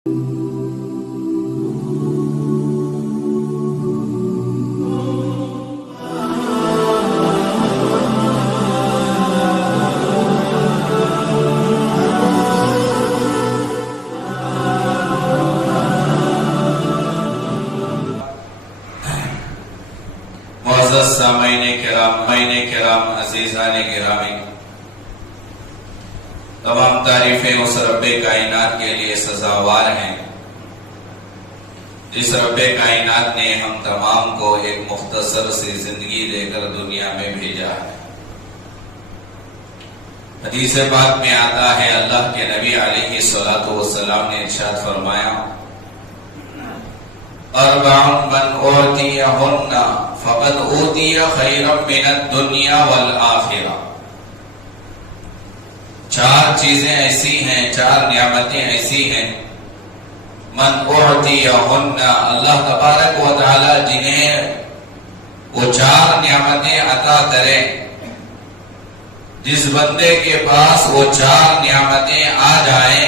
معزز سامعین کرام عزیزان گرامی، تمام تعریفیں اس رب کائنات کے لیے سزاوار ہیں جس رب کائنات نے ہم تمام کو ایک مختصر سی زندگی دے کر دنیا میں بھیجا ہے۔ حدیث پاک میں آتا ہے، اللہ کے نبی علیہ الصلوۃ والسلام نے ارشاد فرمایا، اربع من اوتیہن فقد اوتی خیرا من الدنیا والآخرہ۔ چار چیزیں ایسی ہیں، چار نعمتیں ایسی ہیں، من اعطیہن، اللہ تبارک و تعالی جنہیں وہ چار نعمتیں عطا کرے، جس بندے کے پاس وہ چار نعمتیں آ جائیں،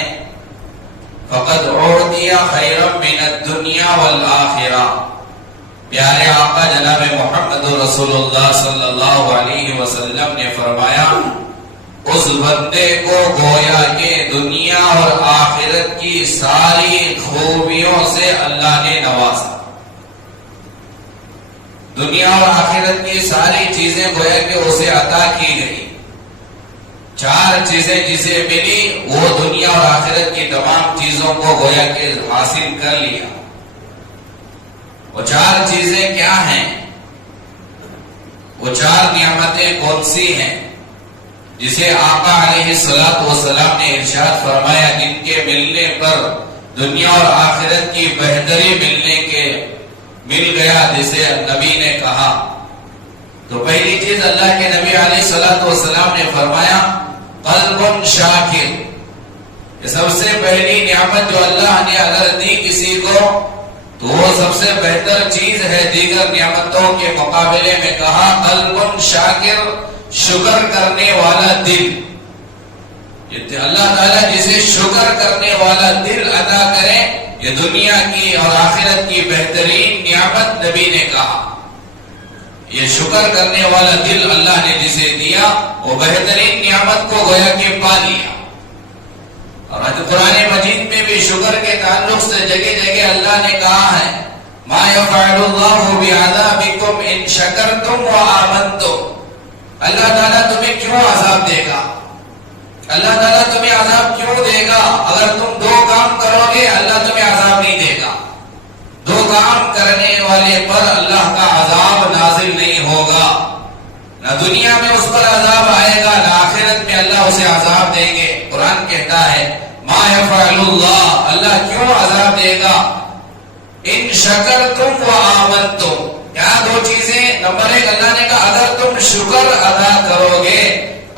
فقد اعطی خیرا من الدنیا والآخرہ، پیارے آقا جناب محمد رسول اللہ صلی اللہ علیہ وسلم نے فرمایا، اس بندے کو گویا کہ دنیا اور آخرت کی ساری خوبیوں سے اللہ نے نوازا۔ دنیا اور آخرت کی ساری چیزیں گویا کہ اسے عطا کی گئی۔ چار چیزیں جسے ملی وہ دنیا اور آخرت کی تمام چیزوں کو گویا کہ حاصل کر لیا۔ وہ چار چیزیں کیا ہیں؟ وہ چار نعمتیں کون سی ہیں جسے آقا علیہ الصلوۃ والسلام نے ارشاد فرمایا، جن کے ملنے پر دنیا اور آخرت کی بہتری مل گیا، جسے نبی نے کہا؟ تو پہلی چیز اللہ کے نبی علیہ الصلوۃ والسلام نے فرمایا، قلب شاکر۔ یہ سب سے پہلی نعمت جو اللہ نے اگر دی کسی کو تو وہ سب سے بہتر چیز ہے، دیگر نعمتوں کے مقابلے میں کہا قلب شاکر، شکر کرنے والا دل۔ اللہ تعالیٰ جسے شکر کرنے والا دل عطا کرے، یہ دنیا کی اور آخرت کی بہترین نعمت نبی نے کہا۔ یہ شکر کرنے والا دل اللہ نے جسے دیا، وہ بہترین نعمت کو گویا کہ پا لیا۔ اور قرآن مجید میں بھی شکر کے تعلق سے جگہ جگہ اللہ نے کہا ہے، ما یفعل اللہ بعذابکم ان شکرتم وآمنتم۔ اللہ تعالیٰ تمہیں کیوں عذاب دے گا؟ اللہ تعالیٰ تمہیں عذاب کیوں دے گا؟ اگر تم دو کام کرو گے اللہ تمہیں عذاب نہیں دے گا۔ دو کام کرنے والے پر اللہ کا عذاب نازل نہیں ہوگا، نہ دنیا میں اس پر عذاب آئے گا، نہ آخرت میں اللہ اسے عذاب دیں گے۔ قرآن کہتا ہے، ما یفعل اللہ، اللہ کیوں عذاب دے گا؟ ان شکرتم وآمنتم، کیا دو چیزیں؟ نمبر ایک، اللہ نے کہا اگر تم شکر ادا کرو گے،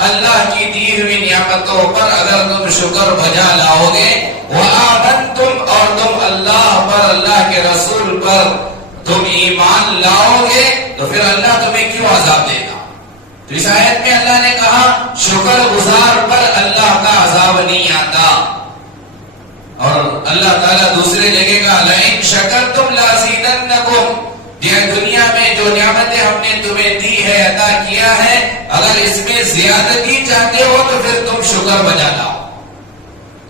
اللہ کی دی ہوئی نعمتوں پر اگر تم شکر بجا لاؤ گے، وآمنتم، اور تم اللہ پر، اللہ کے رسول پر تم ایمان لاؤ گے، تو پھر اللہ تمہیں کیوں عذاب دے گا؟ تو اس آیت میں اللہ نے کہا شکر گزار پر اللہ کا عذاب نہیں آتا۔ اور اللہ تعالیٰ دوسرے جگہ کا لئن شکرتم لازیدنکم، یہ دنیا میں جو نعمتیں ہم نے تمہیں دی ہے، عطا کیا ہے، اگر اس میں زیادتی چاہتے ہو تو پھر تم شکر بجا لاؤ۔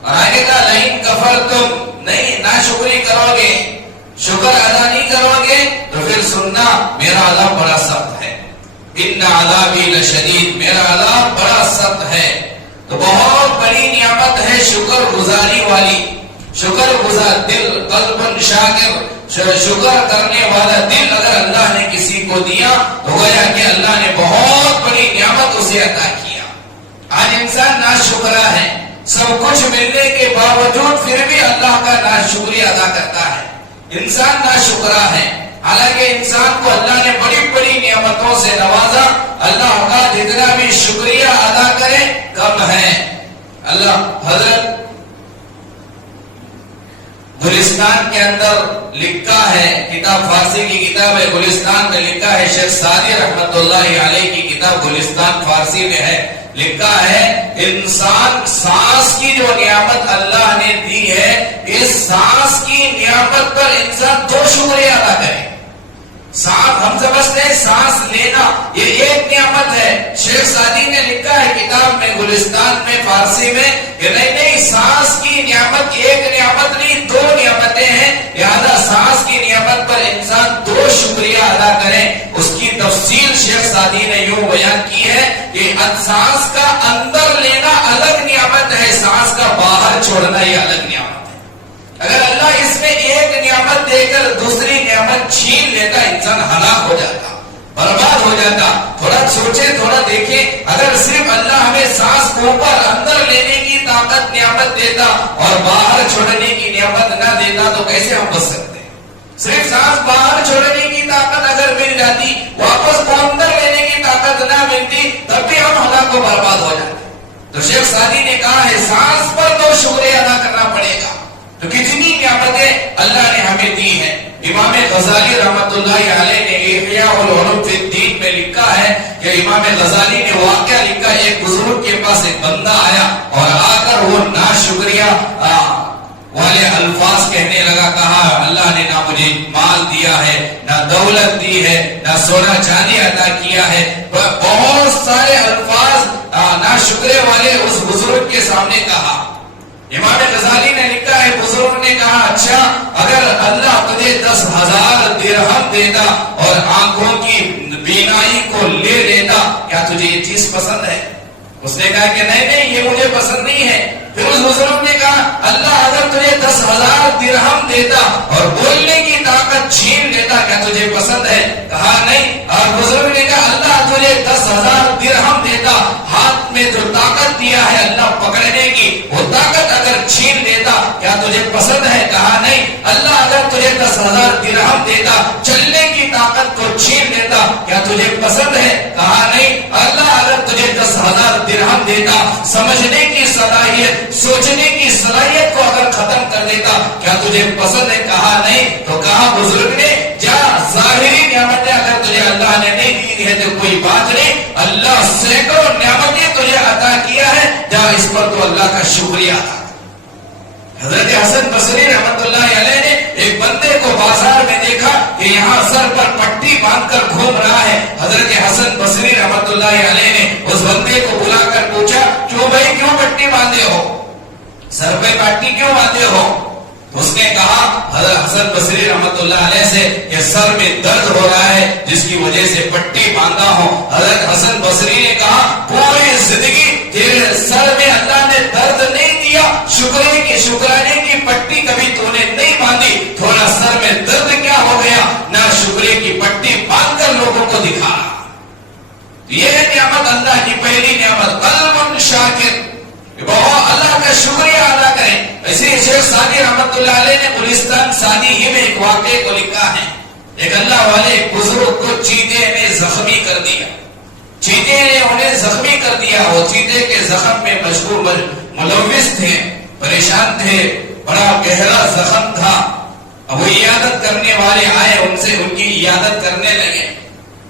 اور آگے کا لئن کفرتم، نہیں ناشکری کرو گے، شکر ادا نہیں کرو گے تو پھر سننا میرا عذاب بڑا سخت ہے، ان عذابی لشدید، میرا عذاب بڑا سخت ہے۔ تو بہت بڑی نعمت ہے شکر گزاری والی، شکر گزار دل، قلب شاکر، شکر کرنے والا دل اگر اللہ نے کسی کو دیا تو گویا کہ اللہ نے بہت بڑی نعمت اسے عطا کیا۔ آج انسان ناشکرا ہے، سب کچھ ملنے کے باوجود پھر بھی اللہ کا ناشکریہ ادا کرتا ہے۔ انسان ناشکرا ہے، حالانکہ انسان کو اللہ نے بڑی بڑی نعمتوں سے نوازا، اللہ کا جتنا بھی شکریہ ادا کرے کم ہے۔ اللہ حضرت گلستان کے اندر لکھا ہے، کتاب فارسی کی کتاب ہے، گلستان میں لکھا ہے، شیخ سعدی رحمت اللہ علیہ کی کتاب گلستان فارسی میں ہے، لکھا ہے انسان سانس کی جو نعمت اللہ نے دی ہے، اس سانس کی نعمت پر انسان 2 شکریہ ادا کرے۔ سانس ہم سمجھتے ہیں سانس لینا یہ ایک نعمت ہے، شیخ سعدی نے لکھا ہے کتاب میں گلستان میں فارسی میں کہ نہیں سانس کی نعمت ایک نعمت نہیں 2 نعمتیں ہیں، لہذا سانس کی نعمت پر انسان 2 شکریہ ادا کرے۔ اس کی تفصیل شیخ سعدی نے یوں بیان کی ہے کہ سانس کا اندر لینا الگ نعمت ہے، سانس کا باہر چھوڑنا یہ الگ نعمت ہے۔ اگر اللہ اس میں ایک نعمت دے کر دوسری نعمت چھین لیتا انسان ہلاک ہو جاتا، برباد ہو جاتا۔ تھوڑا سوچیں، تھوڑا دیکھیں، اگر صرف اللہ ہمیں سانس اوپر اندر لینے کی طاقت نعمت دیتا اور باہر چھوڑنے کی نعمت نہ دیتا تو کیسے ہم بچ سکتے ہیں؟ صرف سانس باہر چھوڑنے کی طاقت اگر مل جاتی، واپس کو اندر لینے کی طاقت نہ ملتی، تب بھی ہم ہلاک و برباد ہو جاتے۔ تو شیخ سعدی نے کہا ہے سانس پر 2 شکریہ ادا کرنا پڑے گا۔ تو کتنی نعمتیں اللہ نے ہمیں دی ہیں۔ امام غزالی رحمت اللہ علیہ نے احیاء العلوم فی الدین میں لکھا ہے کہ امام غزالی نے واقعہ لکھا، ایک بزرگ کے پاس ایک بندہ آیا اور آ کر وہ ناشکریہ والے الفاظ کہنے لگا، کہا اللہ نے نہ مجھے مال دیا ہے، نہ دولت دی ہے، نہ سونا چاندی عطا کیا ہے، بہت سارے الفاظ ناشکرے والے اس بزرگ کے سامنے کہا۔ امام غزالی نے لکھا ہے بزرگ نے کہا اچھا اگر اللہ تجھے 10,000 درہم دیتا اور آنکھوں کی بینائی کو لے لیتا کیا تجھے یہ چیز پسند ہے؟ اس نے کہا کہ نہیں یہ مجھے پسند نہیں ہے۔ پھر اس بزرگ نے کہا اللہ اگر تجھے 10,000 درہم دیتا اور بولنے کی طاقت چھین لیتا کیا تجھے پسند ہے؟ کہا نہیں۔ اور بزرگ نے کہا اللہ تجھے 10,000 درہم دیتا، ہاتھ میں جو طاقت دیا ہے اللہ پکڑنے کی وہ طاقت اگر چھین لیتا کیا تجھے پسند ہے؟ کہا نہیں۔ اللہ اگر تجھے 10,000 درہم دیتا چلنے کی طاقت کو چھین لیتا کیا تجھے پسند ہے؟ کہا نہیں۔ اللہ اگر تجھے 10,000 درہم دیتا سمجھنے کی صلاحیت، سوچنے کی صلاحیت کو اگر ختم کر دیتا کیا تجھے پسند ہے؟ کہا نہیں۔ تو کہا بزرگ نے جا ظاہری نعمتیں اگر تجھے اللہ نے نہیں دی ہے تو کوئی بات نہیں، اللہ سینکڑوں نعمتیں تجھے عطا کیا ہے، جا اس پر تو اللہ کا شکریہ ادا۔ حضرت حسن بصری رحمت اللہ علیہ نے ایک بندے کو بازار میں دیکھا کہ یہاں سر پر پٹی باندھ کر گھوم رہا ہے۔ حضرت حسن بصری رحمت اللہ علیہ نے اس بندے کو بلا کر پوچھا کیوں بھائی کیوں پٹی باندھے ہو، سر پہ پٹی کیوں باندھے ہو؟ تو اس نے کہا حضرت حسن بصری رحمت اللہ علیہ سے کہ سر میں درد ہو رہا ہے جس کی وجہ سے پٹی باندھا ہوں۔ حضرت حسن بصری نے کہا پوری زندگی تیرے سر میں اللہ نے درد نہیں دیا، شکرانے کی پٹی کبھی تو نے نہیں باندھی، تھوڑا سر میں درد کیا ہو گیا، نہ شکرے کی پٹی باندھ کر لوگوں کو دکھا۔ یہ ہے نعمت اللہ کی پہلی نعمت، قلب شاکر، بہت اللہ کا شکریہ ادا کریں۔ ایسے ہی شیخ سعدی رحمت اللہ علیہ نے گلستان سعدی ہی میں ایک واقعے کو لکھا ہے، ایک اللہ والے ایک بزرگ کو چیتے نے زخمی کر دیا، چیتے نے انہیں زخمی کر دیا، وہ چیتے کے زخم میں مشغول ملوث تھے، پریشان تھے، بڑا گہرا زخم تھا۔ اب وہ عیادت کرنے والے آئے، ان سے ان کی عیادت کرنے لگے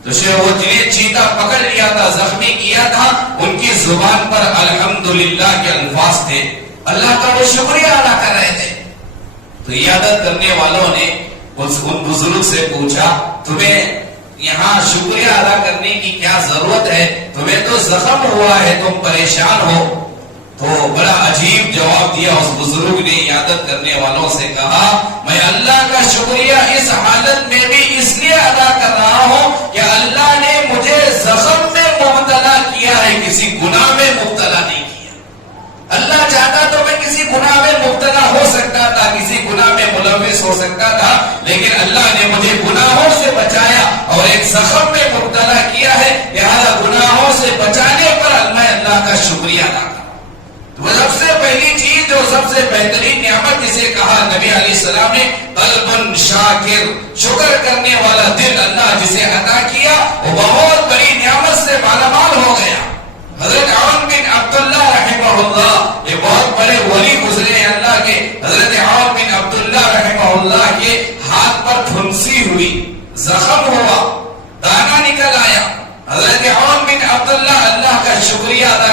تو وہ جنہیں چیتا پکڑ لیا تھا، زخمی کیا تھا، ان کی زبان پر الحمدللہ کے الفاظ تھے، اللہ کا وہ شکریہ ادا کر رہے تھے۔ تو عیادت کرنے والوں نے ان بزرگ سے پوچھا تمہیں یہاں شکریہ ادا کرنے کی کیا ضرورت ہے، تمہیں تو زخم ہوا ہے، تم پریشان ہو۔ تو بڑا عجیب جواب دیا اس بزرگ نے عیادت کرنے والوں سے، کہا میں اللہ کا شکریہ اس حالت میں بھی اس لیے ادا کر رہا ہوں کہ اللہ نے مجھے زخم میں مبتلا کیا ہے، کسی گناہ میں مبتلا نہیں کیا۔ اللہ چاہتا تو میں کسی گناہ میں مبتلا ہو سکتا تھا، کسی گناہ میں ملوث ہو سکتا تھا، لیکن اللہ نے مجھے گناہوں سے بچایا اور ایک زخم میں مبتلا کیا ہے، لہذا گناہوں سے بچانے پر میں اللہ کا شکریہ ادا کروں۔ وہ سب سے پہلی چیز جو سب سے بہترین نعمت جسے کہا نبی علیہ السلام نے قلب شاکر، شکر کرنے والا دل اللہ جسے عطا کیا وہ بہت بڑی نعمت سے مالا مال ہو گیا۔ حضرت عون بن عبداللہ رحمہ اللہ یہ بہت بڑے ولی گزرے ہیں اللہ کے، حضرت عون بن عبداللہ رحمہ اللہ کے ہاتھ پر پھنسی ہوئی، زخم ہوا، دانا نکل آیا۔ حضرت عون بن عبداللہ اللہ کا شکریہ ادا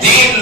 3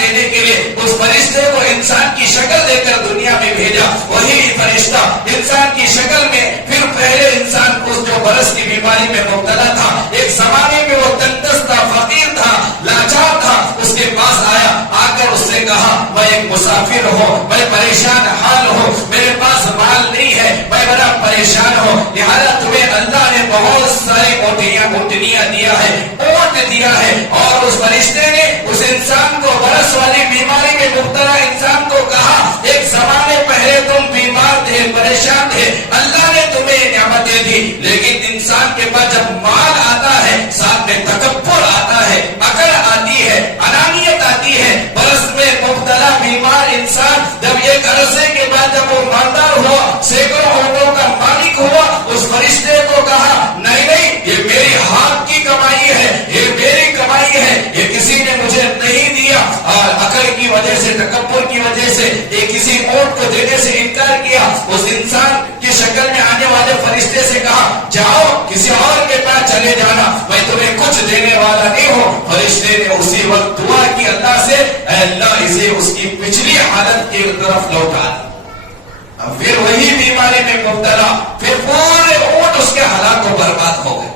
لینے کے لیے اس فرشتے کو انسان کی شکل دے کر دنیا میں بھیجا. وہی فرشتہ انسان کی شکل میں پھر پہلے انسان کو جو برس کی بیماری میں مبتلا تھا, ایک زمانے میں وہ تندرست تھا, فقیر تھا, لاچار تھا, اس کے پاس آیا. آ کر اس سے کہا میں ایک مسافر ہوں, میں پریشان حال ہوں, میرے پاس مال نہیں ہے, میں بڑا پریشان ہوں, لہذا تمہیں اللہ نے بہت سارے اونٹنیاں دیا ہے, اونٹ دیا ہے. اور اس فرشتے نے اس انسان کو برس والی بیماری میں مبتلا انسان کو کہا ایک زمانے پہلے تم بیمار تھے, پریشان تھے, اللہ نے تمہیں نعمتیں دی, لیکن انسان کے پاس جب مال آتا ہے ساتھ میں تکبر آتا ہے, عقل آتی ہے, انانیت آتی ہے. برس میں مبتلا بیمار انسان جب ایک عرصے کے بعد جب وہ مالدار ہوا, سینکڑوں اونٹوں کا مالک ہوا, اس فرشتے کو کہا نہیں نہیں, یہ میری ہاتھ کی کمائی ہے, یہ میری کمائی ہے, یہ کسی نے مجھے نہیں دیا. اور عقل کی وجہ سے, تکبر کی وجہ سے یہ کسی اونٹ کو دینے سے انکار کیا. اس انسان کی شکل میں آنے والے فرشتے سے کہا جاؤ کسی اور کے پاس چلے جانا, میں تمہیں کچھ دینے والا نہیں ہوں. فرشتے نے اسی وقت دعا کی اللہ سے, اے اللہ اسے اس کی پچھلی حالت کی طرف لوٹا. پھر وہی بیماری میں مبتلا, پھر پورے اونٹ اس کے ہلاک و برباد ہو گئے.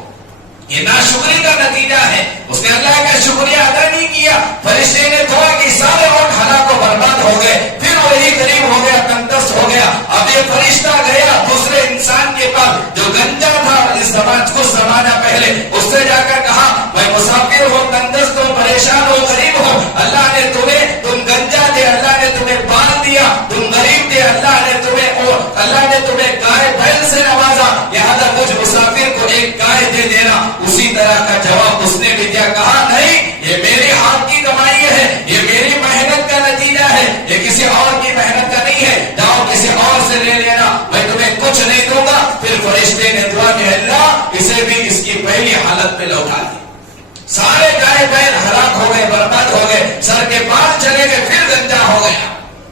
یہ ناشکری کا نتیجہ ہے, اس نے اللہ کا شکریہ ادا نہیں کیا. فرشتے نے دعا کی, سارے اونٹ ہلاک و برباد ہو گئے. پھر وہی غریب ہو گیا, تندرست ہو گیا. اب یہ فرشتہ گیا دوسرے انسان کے پاس جو گنجا تھا اس کچھ زمانہ پہلے, اس سے جا کر کہا میں مسافر ہوں, تندرست ہوں, پریشان ہوں, غریب ہوں, اللہ نے تمہیں, تم گنجا تھے, اللہ نے تمہیں بال دیا, تم غریب تھے, اللہ نے تمہیں گائے بیل سے نوازا, لہذا مجھ مسافر کو ایک گائے دے دینا. اسی طرح کا جواب اس نے بھی دیا, کہا نہیں یہ میرے ہاتھ کی کمائی ہے, یہ میری محنت کا نتیجہ ہے, یہ کسی اور کی محنت کا نہیں ہے, جاؤ کسی اور سے لے لینا, میں تمہیں کچھ نہیں دوں گا. پھر فرشتے نے دعا کی اللہ اسے بھی اس کی پہلی حالت میں لوٹا دی. سارے گائے بیل ہلاک ہو گئے, برباد ہو گئے, سر کے پاس چلے گئے, پھر گنجا ہو گیا.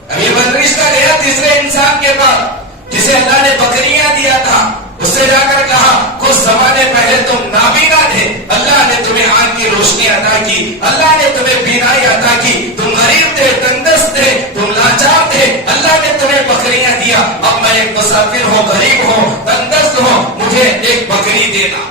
ابھی فرشتہ گیا تیسرے انسان کے پاس جسے اللہ نے بکریاں دیا تھا, اس سے جا کر کہا کچھ زمانے پہلے تم نابینا تھے, اللہ نے تمہیں آنکھ کی روشنی عطا کی, اللہ نے تمہیں بینائی عطا کی, تم غریب تھے, تندرست تھے, تم لاچار تھے, اللہ نے تمہیں بکریاں دیا. اب میں ایک مسافر ہوں, غریب ہوں, تندرست ہوں, مجھے ایک بکری دینا.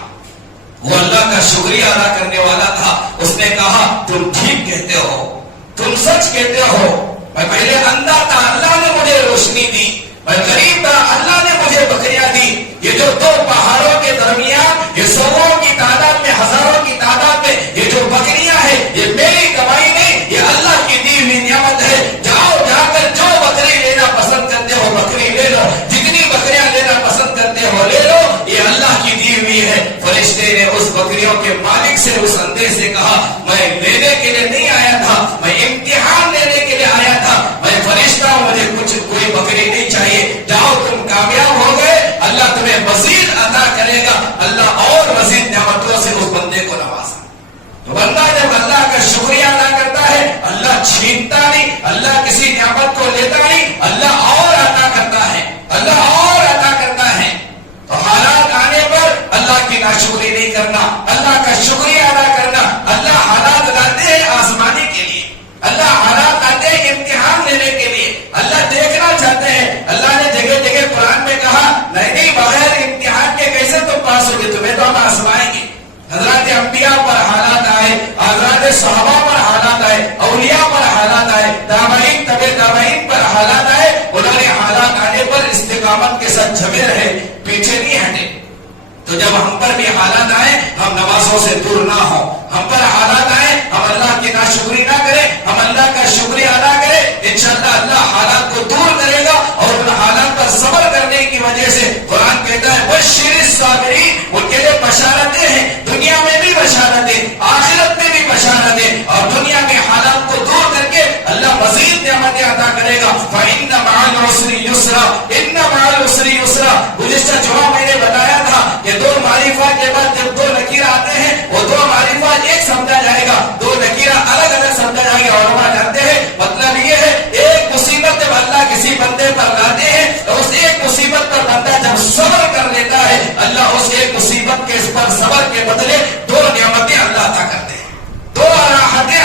وہ اللہ کا شکریہ ادا کرنے والا تھا. اس نے کہا تم ٹھیک کہتے ہو, تم سچ کہتے ہو, میں پہلے اندھا تھا, اللہ نے مجھے روشنی دی, میں غریب تھا, اللہ نے مجھے بکریاں دی. یہ جو دو پہاڑوں کے درمیان یہ سووں کی تعداد میں, ہزاروں کی تعداد میں یہ جو بکریاں ہیں, یہ میری کمائی نہیں, یہ اللہ کی دی ہوئی نعمت ہے. جاؤ جا کر جو بکری لینا پسند کرتے ہو بکری لے لو, جتنی بکریاں لینا پسند کرتے ہو لے لو, یہ اللہ کی دی ہوئی ہے. فرشتے نے اس بکریوں کے مالک سے اس اندھے سے کہا میں لینے کے لیے نہیں آیا تھا, میں امتحان لینے کے لیے آیا تھا, میں فرشتہ ہوں, مجھے کوئی بکری نہیں چاہیے, جاؤ تم کامیاب ہو گئے, اللہ تمہیں مزید عطا کرے گا. اللہ اور مزید نعمتوں سے اس بندے کو نوازا. تو بندہ جب اللہ کا شکریہ ادا کرتا ہے, اللہ چھینتا نہیں, اللہ کسی نعمت کو لیتا نہیں, اللہ اور عطا کرتا ہے, اللہ اور عطا کرتا ہے. تو حالات آنے پر اللہ کی ناشکری نہیں کرنا, اللہ کا شکریہ ادا کرنا. اللہ حالات لاتے ہیں آزمانے کے لیے, اللہ حالات آتے ہیں امتحان لینے کے لیے, اللہ دیکھنا چاہتے ہیں. اللہ نے جگہ جگہ قرآن میں کہا نہیں بغیر امتحان کے کیسے تم پاس ہوگے, تمہیں تو ہم آزمائیں گے. حضرات انبیاء پر حالات آئے, حضرات صحابہ پر حالات آئے, اولیاء پر حالات آئے, تابعین تبع تابعین پر حالات آئے. انہوں نے حالات آنے پر استقامت کے ساتھ جمے رہے, پیچھے نہیں ہٹے. تو جب ہم پر بھی حالات آئے ہم نمازوں سے دور نہ ہوں, ہم پر حالات آئے ہم اللہ کی ناشکری نہ کریں, ہم اللہ کا شکریہ ادا کریں. انشاءاللہ اللہ حالات کو دور کرے گا. اور ان حالات پر صبر کرنے کی وجہ سے قرآن کہتا ہے بشر الصابرین, ان کے لیے بشارتیں ہیں, دنیا میں بھی بشارتیں, آخرت میں بھی بشارتیں. اور دنیا میں حالات کو دور کر کے اللہ مزید نعمتیں عطا کرے گا. فإن مع العسر يسرا, ان مع العسر يسرا. گزشتہ جمعہ میں نے بتایا تھا کہ دو معرفہ کے بعد جب دو نکیرہ آتے ہیں وہ دو معرفہ ایک سمجھا جائے گا, دو نکیرہ الگ الگ سمجھا جائے گا. علماء جانتے ہیں مطلب یہ ہے ایک مصیبت جب اللہ کسی بندے پر لاتے ہیں تو اس ایک مصیبت پر بندہ جب صبر کر لیتا ہے, اللہ اس ایک مصیبت کے پر صبر کے بدلے دو نعمتیں اللہ عطا کرتے ہیں, دو راحتیں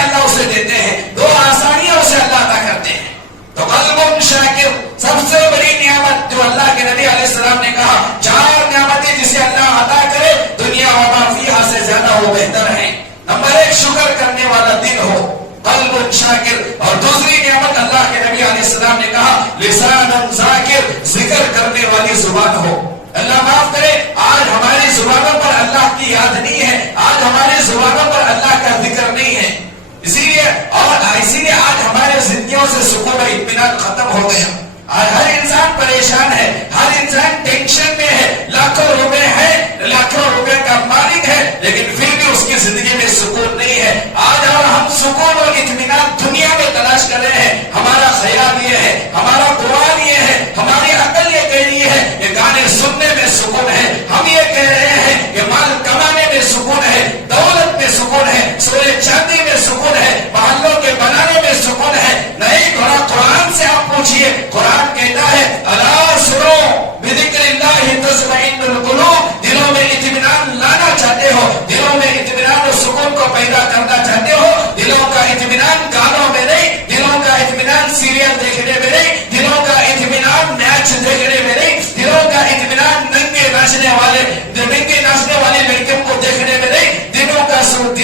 زبان ہو. اللہ معاف کرے آج ہماری زبانوں پر اللہ کی یاد نہیں ہے, آج ہماری زبانوں پر اللہ کا ذکر نہیں ہے. اسی لیے آج ہمارے زندگیوں سے سکون و اطمینان ختم ہو گیا. آج ہر انسان پریشان ہے, ہر انسان ٹینشن میں ہے. لاکھوں روپے ہے, لاکھوں روپے کا مالک ہے, لیکن پھر بھی اس کی زندگی میں سکون نہیں ہے. آج اور ہم سکون اور اطمینان دنیا میں تلاش کر رہے ہیں. ہمارا خیال یہ ہے, ہمارا قرآن یہ ہے, ہماری عقل یہ کہہ رہی ہے کہ گانے سننے میں سکون ہے. ہم یہ کہہ رہے ہیں کہ مال کمانے میں سکون ہے, دولت میں سکون ہے, سونے چاندی میں سکون ہے, محلوں کے بنانے میں سکون ہے. نہیں, قرآن سے آپ پوچھئے, قرآن کہتا ہے الا سنو بذکر اللہ تطمئن القلوب. دلوں میں اطمینان لانا چاہتے ہو, دلوں میں اطمینان اور سکون کو پیدا کرنا چاہتے ہو. دلوں کا اطمینان گانوں میں نہیں, دلوں کا اطمینان سیریل دیکھنے میں نہیں, دلوں کا اطمینان میچ دیکھنے میں نہیں, دلوں کا اطمینان ننگے ناچنے والی لڑکیوں کو دیکھنے میں نہیں. دلوں کا سکون,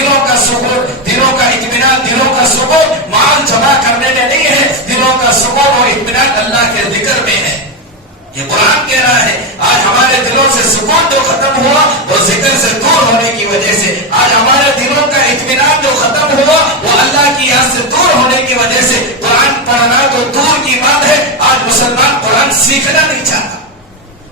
دلوں کا اطمینان, دلوں کا سکون مال جمع کرنے میں نہیں ہے. دلوں کا سکون اور اطمینان اللہ کے ذکر میں ہے. یہ قرآن کہہ رہا ہے آج ہمارے دلوں سے سکون جو ختم ہوا وہ ذکر سے دور ہونے کی وجہ سے. آج ہمارے دلوں کا اطمینان جو ختم ہوا وہ اللہ کی یاد سے دور ہونے کی وجہ سے. قرآن پڑھنا تو دور کی بات ہے, آج مسلمان قرآن سیکھنا نہیں چاہتا.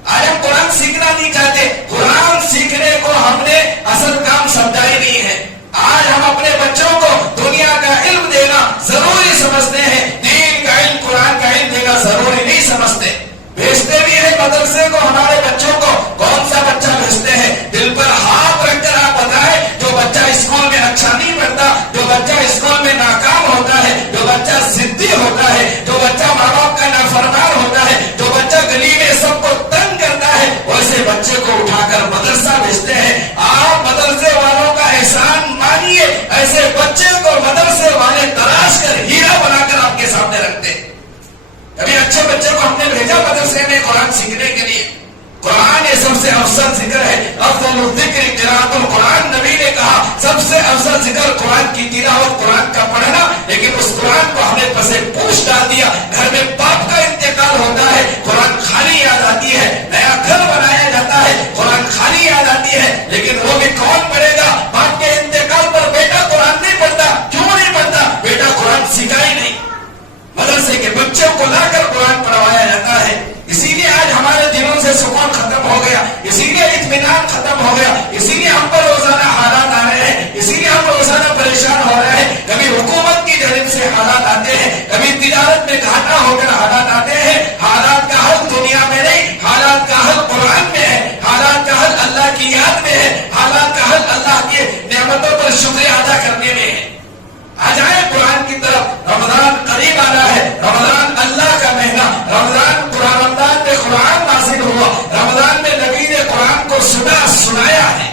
آج ہم قرآن سیکھنا نہیں چاہتے. قرآن سیکھنے کو ہم نے اصل کام سمجھا ہی نہیں ہے. آج ہم اپنے بچوں کو دنیا کا علم دینا ضروری سمجھتے ہیں, دین کا علم, قرآن کا علم دینا ضروری نہیں سمجھتے. بھیجتے بھی ہیں مدرسے کو ہمارے بچوں کو. کون سا بچہ بھیجتے ہیں؟ دل پر ہاتھ رکھ کر آپ بتائیں, جو بچہ اسکول میں اچھا نہیں پڑھتا, جو بچہ اسکول میں ناکام ہوتا ہے, جو بچہ ضدی ہوتا ہے, جو بچہ ماں باپ کا نافرمان ہوتا ہے, جو بچہ گلی میں سب کو تنگ کرتا ہے, ویسے بچے کو اٹھا کر مدرسہ بھیجتے ہیں. آپ مدرسے والوں کا احسان مانیے, ایسے بچے کو مدرسے والے تلاش کر ہیرا بنا کر آپ کے سامنے رکھتے ہیں. کبھی اچھے بچے کو ہم نے بھیجا مدرسے میں قرآن سیکھنے کے لیے. قرآن یہ سب سے افضل ذکر ہے. افضل الذکر قراءۃ القرآن, نبی نے کہا سب سے افضل ذکر قرآن کی تلاوت, قرآن کا پڑھنا. لیکن اس قرآن کو ہم نے پسے پوچھ ڈال دیا. گھر میں باپ کا انتقال ہوتا ہے, قرآن خالی یاد آتی ہے. نیا گھر بنایا جاتا ہے, قرآن خالی یاد آتی ہے. لیکن وہ بھی کون پڑھے گا؟ باپ کے انتقال پر بیٹا قرآن نہیں پڑھتا. کیوں نہیں پڑھتا؟ بیٹا قرآن سیکھا ہی نہیں. مدرسے کے بچوں کو لا کر قرآن پڑھوایا جاتا ہے. اسی لیے آج ہمارے دلوں سے سکون ختم ہو گیا, اسی لیے اطمینان ختم ہو گیا, اسی لیے ہم پر روزانہ حالات آ رہے ہیں, اسی لیے ہم روزانہ پریشان ہو رہے ہیں. کبھی حکومت کی جانب سے حالات آتے ہیں, کبھی تجارت میں گھاٹا ہو کر حالات آتے ہیں. حالات کا حل دنیا میں نہیں, حالات کا حل قرآن میں ہے. حالات کا حل اللہ کی یاد میں ہے. حالات کا حل اللہ کی نعمتوں پر شکریہ ادا کرنے میں ہے. آ جائیں قرآن کی طرف. رمضان قریب آ رہا ہے, رمضان اللہ کا مہینہ, رمضان میں قرآن نازل ہوا, رمضان میں نبی نے قرآن کو سنایا ہے.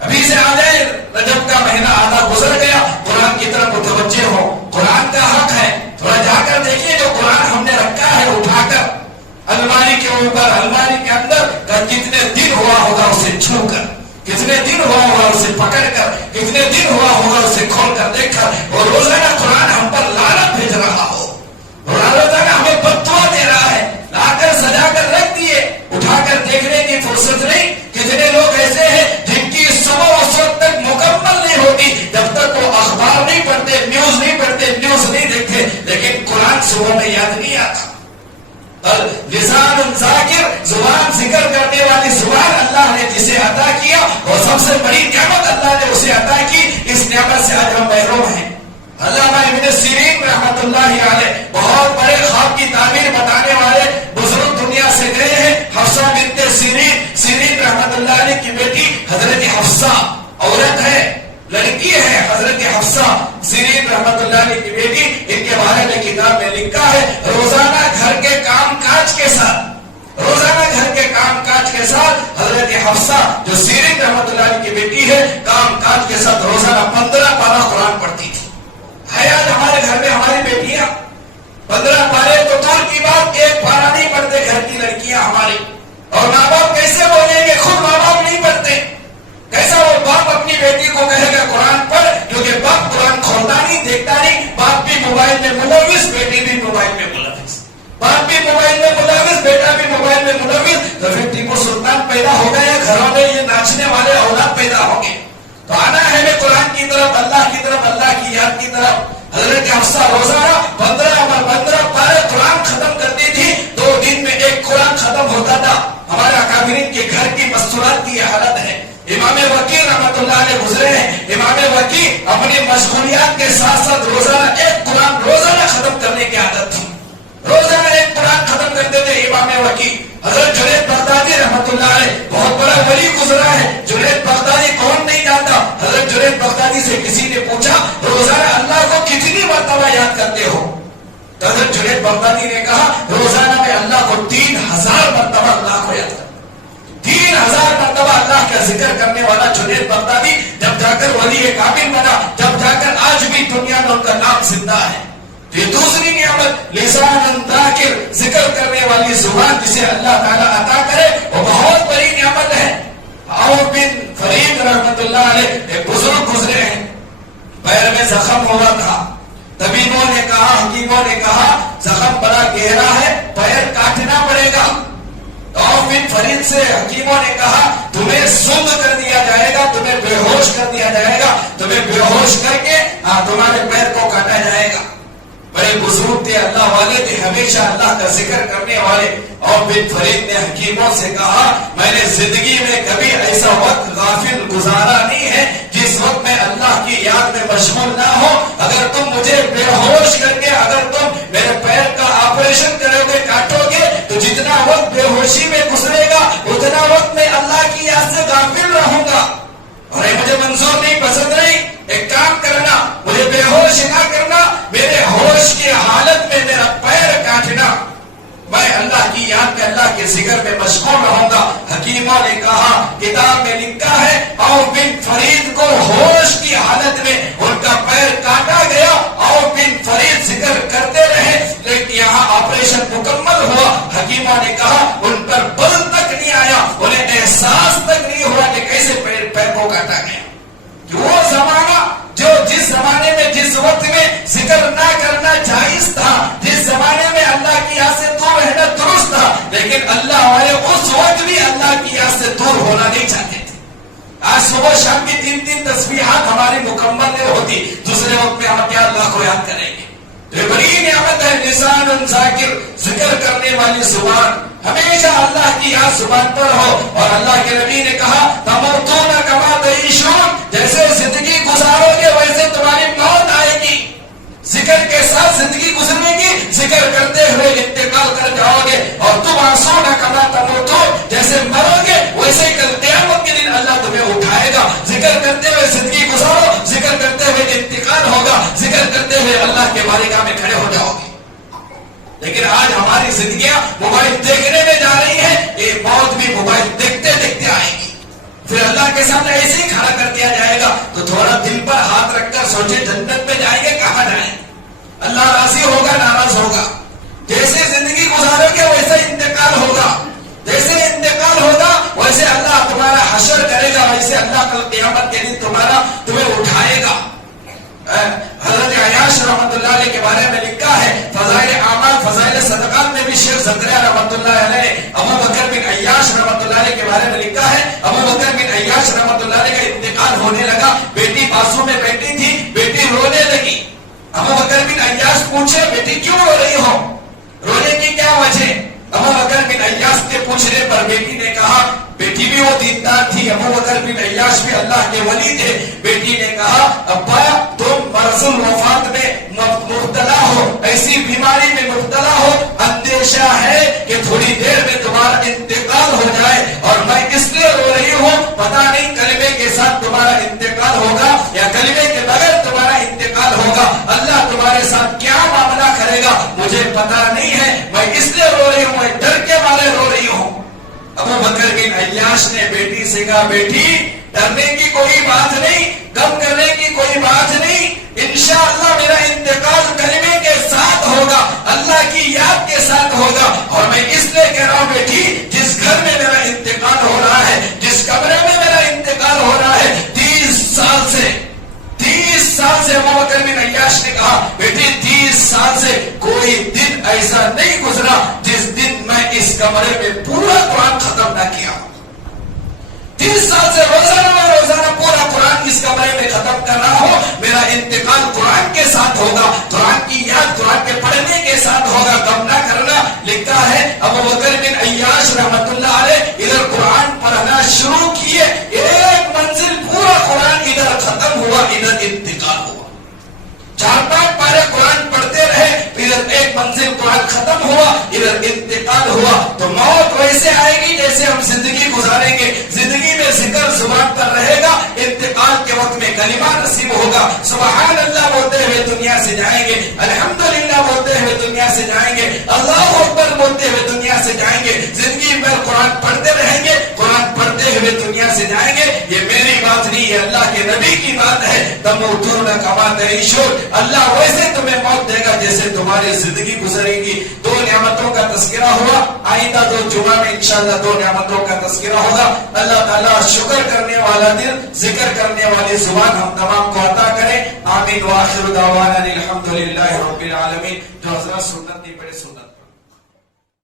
ابھی سے آ جائے, رجب کا مہینہ آدھا گزر گیا, قرآن کی طرف متوجہ ہو. قرآن کا حق ہے, تھوڑا جا کر دیکھیے جو قرآن ہم نے رکھا ہے اٹھا کر الماری کے اوپر, الماری کے اندر, کتنے دن ہوا ہوگا اسے چھو کر, کتنے دن ہوا ہوگا اسے پکڑ کر, کتنے دن ہوا ہوگا اسے کھول کر دیکھ کر. اور روزانہ قرآن ہم پر لعنت بھیج رہا ہو, روزانہ ہمیں بددعا دے رہا ہے. لا کر سجا کر رکھ دیے, اٹھا کر دیکھنے کی فرصت نہیں. کتنے لوگ ایسے ہیں جن کی صبح اس وقت تک مکمل نہیں ہوتی جب تک وہ اخبار نہیں پڑھتے, نیوز نہیں پڑھتے, نیوز نہیں دیکھتے, لیکن قرآن صبح میں یاد نہیں آتا. لسان ذاکر, زبان ذکر کرنے والی زبان اللہ نے جسے عطا کیا, اور سب سے بڑی نعمت اللہ نے اسے عطا کی. اس نعمت سے آج ہم محروم ہیں. علامہ ابن سیرین رحمۃ اللہ علیہ بہت بڑے خواب کی تعبیر بتانے والے بزرگ دنیا سے گئے ہیں. حفصہ بنت سیرین رحمۃ اللہ علیہ کی بیٹی حضرت حفصہ عورت ہے, لڑکی ہے. حضرت حفصہ سیرین رحمۃ اللہ علیہ کی بیٹی, ان کے بارے میں کتاب میں لکھا ہے روزانہ گھر کے کام کاج کے ساتھ, روزانہ گھر کے کام کاج کے ساتھ حضرت حفصہ جو سیرین رحمۃ اللہ علیہ کی بیٹی ہے, کام کاج کے ساتھ روزانہ 15 پارہ قرآن پڑھتی تھی. ہے آج ہمارے گھر میں ہماری بیٹیاں 15 پارے تو دور کی بات, ایک پارہ نہیں پڑھتے گھر کی لڑکیاں ہماری. اور ماں باپ کیسے بولیں گے, خود ماں باپ نہیں پڑھتے. کیسا وہ باپ اپنی بیٹی کو کہے گا قرآن پڑھ, کیونکہ باپ قرآن کھولتا نہیں, دیکھتا نہیں. باپ بھی موبائل میں ملوث, بیٹی بھی موبائل میں ملوث. باپ بھی موبائل میں ملوث, بیٹا بھی موبائل میں ملوث تو پھر ٹیپو سلطان پیدا ہو گئے، گھروں میں یہ ناچنے والے اولاد پیدا ہوں گے. تو آنا ہے ہمیں قرآن کی طرف، اللہ کی طرف، اللہ کی یاد کی طرف. حضرت حفصہ روزانہ 15 پارے قرآن ختم کرتی تھی. 2 دن میں ایک قرآن ختم ہوتا تھا. ہمارے اکابرین کے گھر کی مستورات کی یہ حالت ہے. امام وقی رحمت اللہ علیہ گزرے ہیں. امام وقی اپنی مشغولیات کے ساتھ ساتھ روزانہ ایک قرآن روزانہ ختم کرنے کی عادت تھی. روزانہ ایک قرآن ختم کرتے تھے امام وقی. حضرت جنید بغدادی رحمت اللہ علیہ بہت بڑا ولی گزرا ہے. جنید بغدادی کون نہیں جانتا؟ حضرت جنید بغدادی سے کسی نے پوچھا روزانہ اللہ کو کتنی مرتبہ یاد کرتے ہو؟ تو حضرت جنید بغدادی نے کہا روزانہ میں اللہ کو 3000 مرتبہ اللہ کو یاد کرتا. 3000 مرتبہ اللہ کا ذکر کرنے والا جنید بغدادی جب جا کر ولی کامل بنا، جب جا کر آج بھی دنیا میں ان کا نام زندہ ہے. یہ دوسری نعمت لسان ذاکر، ذکر کرنے والی زبان جسے اللہ تعالیٰ عطا کرے، وہ بہت بڑی نعمت ہے. عوف بن فرید رحمت اللہ علیہ ایک بزرگ گزرے ہیں، پیر میں زخم ہوا تھا. طبیبوں نے کہا، حکیموں نے کہا زخم بڑا گہرا ہے، پیر کاٹنا پڑے گا. عوف بن فرید سے حکیموں نے کہا تمہیں سند کر دیا جائے گا، تمہیں بے ہوش کر دیا جائے گا، تمہیں بے ہوش کر کے تمہارے پیر کو کاٹا جائے گا. بڑے بزرگ تھے، اللہ والے تھے، ہمیشہ اللہ کا ذکر کرنے والے. اور بن فرید نے حکیموں سے کہا میں نے زندگی میں کبھی ایسا وقت غافل گزارا نہیں ہے جس وقت میں اللہ کی یاد میں مشغول نہ ہو. اگر تم مجھے بے ہوش کر کے اگر تم میرے پیر کا آپریشن کرو گے، کاٹو گے، تو جتنا وقت بے ہوشی میں گزرے گا اتنا وقت میں اللہ کی یاد سے غافل رہوں گا. اور یہ مجھے منظور نہیں، پسند نہیں. ایک کام کرنا، مجھے بے ہوش نہ کرنا، میرے ہوش کی حالت میں میرا پیر کاٹنا، میں اللہ کی یاد میں اللہ کے ذکر میں مشغول رہوں گا. حکیموں نے کہا کتاب میں لکھا ہے عوف بن فرید کو ہوش کی حالت میں ان کا پیر کاٹا گیا. عوف بن فرید ذکر کرتے رہے لیکن یہاں آپریشن مکمل ہوا. حکیموں نے کہا ان پر بل تک نہیں آیا، انہیں احساس تک نہیں ہوا کہ کیسے پیر کو کاٹا گیا. وہ زمانہ جو جس زمانے میں جس وقت میں ذکر نہ کرنا جائز تھا، جس زمانے میں اللہ کی یاد سے دور رہنا درست تھا، لیکن اللہ والے اس وقت بھی اللہ کی یاد سے دور ہونا نہیں چاہتے تھے. آج صبح شام کی 3 تسبیحات ہماری مکمل نہیں ہوتی، دوسرے وقت میں ہم کیا اللہ کو یاد کریں گے؟ یہ بڑی نعمت ہے لسان ذاکر، ذکر کرنے والی زبان. ہمیشہ اللہ کی یاد زبان پر ہو. اور اللہ کے نبی نے کہا تموتون کما تعیشون، جیسے زندگی گزارو گے ویسے تمہاری موت آئے گی. ذکر کے ساتھ زندگی گزرنے کی، ذکر کرتے ہوئے انتقال کر جاؤ گے. اور تم آسون کما تموتون، جیسے مرو گے ویسے کل قیامت کے دن اللہ تمہیں اٹھائے گا. ذکر کرتے ہوئے زندگی گزارو، ذکر کرتے ہوئے انتقال ہوگا، ذکر کرتے ہوئے اللہ کے بارگاہ میں کھڑے ہو جاؤ گے. لیکن آج ہماری زندگیاں موبائل دیکھنے میں جا رہی ہیں. یہ موت بھی موبائل دیکھتے دیکھتے آئے گی. پھر اللہ کے سامنے ایسے ہی کھڑا کر دیا جائے گا. تو تھوڑا دل پر ہاتھ رکھ کر سوچے جنت میں جائیں گے کہاں جائیں؟ اللہ راضی ہوگا ناراض ہوگا؟ جیسے زندگی گزارو گے ویسے انتقال ہوگا، جیسے انتقال ہوگا ویسے اللہ تمہارا حشر کرے گا، ویسے اللہ کل قیامت کے دن تمہیں اٹھائے گا. حضرت عیاش رحمت اللہ علیہ کے بارے میں لکھا ہے فضائل اعمال فضائل صدقات میں بھی شیخ زکریا رحمت اللہ علیہ ابو بکر بن عیاش رحمت اللہ علیہ کے بارے میں لکھا ہے ابو بکر بن عیاش رحمت اللہ علیہ کا انتقال ہونے لگا. بیٹی بازو میں بیٹھی تھی، بیٹی رونے لگی. ابو بکر بن عیاش پوچھے بیٹی کیوں رو رہی ہو، رونے کی کیا وجہ؟ ابو بکر بن عیاش کے پوچھنے پر بیٹی نے کہا، بیٹی بھی وہ دیندار تھی، ابو بکر بن عیاش بھی اللہ کے ولی تھے. بیٹی نے کہا ابا تم مرض الوفات میں مبتلا ہو، ایسی بیماری میں مبتلا ہو، اندیشہ ہے کہ تھوڑی دیر میں تمہارا انتقال ہو جائے اور میں اس لیے رو رہی ہوں. پتا نہیں کلمے کے ساتھ تمہارا انتقال ہوگا یا کلمے کے بغیر تمہارا انتقال ہوگا. اللہ تمہارے ساتھ کیا معاملہ کرے گا مجھے پتا نہیں ہے، میں اس لیے رو رہی ہوں، میں ڈر کے مارے رو رہی ہوں. ابو بکر بن عیاش نے بیٹی سے کہا بیٹی ڈرنے کی کوئی بات نہیں، غم کرنے کی کوئی بات نہیں، انشاءاللہ میرا انتقال کلمے کے ساتھ ہوگا، اللہ کی یاد کے ساتھ ہوگا. اور میں اس لیے کہہ رہا ہوں بیٹی جس گھر میں میرا انتقال ہو رہا ہے، جس کمرے میں میرا انتقال ہو رہا ہے، 30 سال سے ابو بکر بن عیاش نے کہا بیٹی 30 سال سے کوئی دن ایسا نہیں گزرا جس دن میں میں اس کمرے میں پورا قرآن ختم نہ کیا ہوں. 30 سال سے روزانہ پورا قرآن اس کمرے میں ختم کر رہا ہوں. میرا انتقال قرآن کے ساتھ ہوگا, قرآن کی یاد قرآن کے پڑھنے کے ساتھ ہوگا. غم نہ کرنا. لکھتا ہے ابو بکر بن عیاش رحمت اللہ علیہ ادھر قرآن پڑھنا شروع کیے, ایک منزل پورا قرآن ادھر ختم ہوا, ادھر انتقال ہوا. 4-5 پارے قرآن پڑھتے رہے, ادھر ایک منزل قرآن ختم ہوا, ادھر انتقال ہوا. تو موت ویسے آئے گی جیسے ہم زندگی گزاریں گے. زندگی میں ذکر زبان پر رہے گا, انتقال کے وقت میں کلمہ نصیب ہوگا. سبحان اللہ بولتے ہوئے دنیا سے جائیں گے, الحمدللہ بولتے ہوئے دنیا سے جائیں گے, اللہ اکبر بولتے ہوئے دنیا سے جائیں گے. زندگی میں قرآن پڑھتے رہیں گے, قرآن پڑھتے ہوئے دنیا سے جائیں گے. یہ میری بات نہیں, یہ اللہ کے نبی کی بات ہے. تموتون کما تعیشون, اللہ ویسے تمہیں موت دے گا جیسے تمہاری زندگی گزرے گی. 2 نعمتوں کا تذکرہ ہوا, آئندہ 2 جمعہ میں انشاءاللہ 2 نعمتوں کا تذکرہ ہوگا. اللہ تعالیٰ شکر کرنے والا دل, ذکر کرنے والی زبان ہم تمام کو عطا کرے. آمین. وآخر دعوانا الحمدللہ رب العالمین. جو حضرات سنت